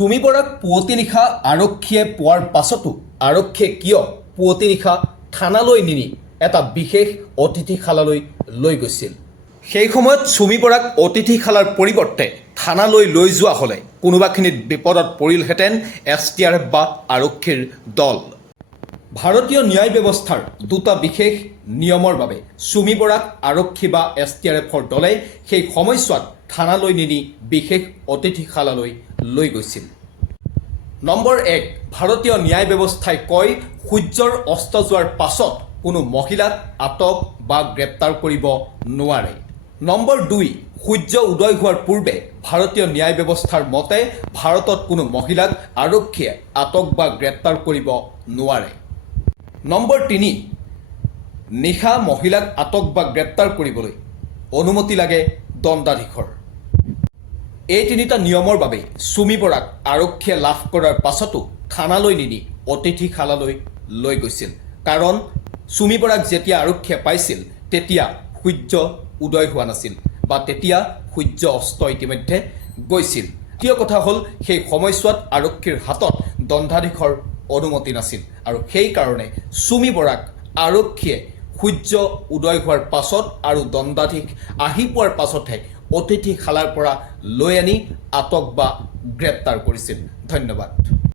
চুমি বৰাক পুৱতি নিশা আৰক্ষীয়ে পোৱাৰ পাছতো আৰক্ষীয়ে কিয় পুৱতি নিশা থানালৈ নিনি এটা বিশেষ অতিথিশালালৈ লৈ গৈছিল? সেই সময়ত চুমি বৰাক অতিথিশালাৰ পৰিৱৰ্তে থানালৈ লৈ যোৱা হ'লে কোনোবাখিনিত বিপদত পৰিলহেঁতেন STRF বা আৰক্ষীৰ দল। ভাৰতীয় ন্যায় ব্যৱস্থাৰ দুটা বিশেষ নিয়মৰ বাবে চুমি বৰাক আৰক্ষী বা STRFৰ দলে সেই সময়ছোৱাত থানালৈ নিনি বিশেষ অতিথিশালালৈ লৈ গৈছিল। নম্বৰ 1, ভাৰতীয় ন্যায় ব্যৱস্থাই কয় সূৰ্যৰ অস্ত যোৱাৰ পাছত কোনো মহিলাক আটক বা গ্ৰেপ্তাৰ কৰিব নোৱাৰে। নম্বৰ 2, সূৰ্য উদয় হোৱাৰ পূৰ্বে ভাৰতীয় ন্যায় ব্যৱস্থাৰ মতে ভাৰতত কোনো মহিলাক আৰক্ষীয়ে আটক বা গ্ৰেপ্তাৰ কৰিব নোৱাৰে। নম্বৰ 3, নিশা মহিলাক আটক বা গ্ৰেপ্তাৰ কৰিবলৈ অনুমতি লাগে দণ্ডাধীশৰ। এই তিনিটা নিয়মৰ বাবে চুমি বৰাক আৰক্ষীয়ে লাভ কৰাৰ পাছতো থানালৈ নিনি অতিথিশালালৈ লৈ গৈছিল। কাৰণ চুমি বৰাক যেতিয়া আৰক্ষীয়ে পাইছিল তেতিয়া সূৰ্য উদয় হোৱা নাছিল বা তেতিয়া সূৰ্য অস্ত ইতিমধ্যে গৈছিল। দ্বিতীয় কথা হ'ল সেই সময়ছোৱাত আৰক্ষীৰ হাতত দণ্ডাধীশৰ অনুমতি নাছিল আৰু সেইকাৰণে চুমি বৰাক আৰক্ষীয়ে সূৰ্য উদয় হোৱাৰ পাছত আৰু দণ্ডাধীশ আহি পোৱাৰ পাছতহে অতিথিশালাৰ পৰা লৈ আনি আটক বা গ্ৰেপ্তাৰ কৰিছিল। ধন্যবাদ।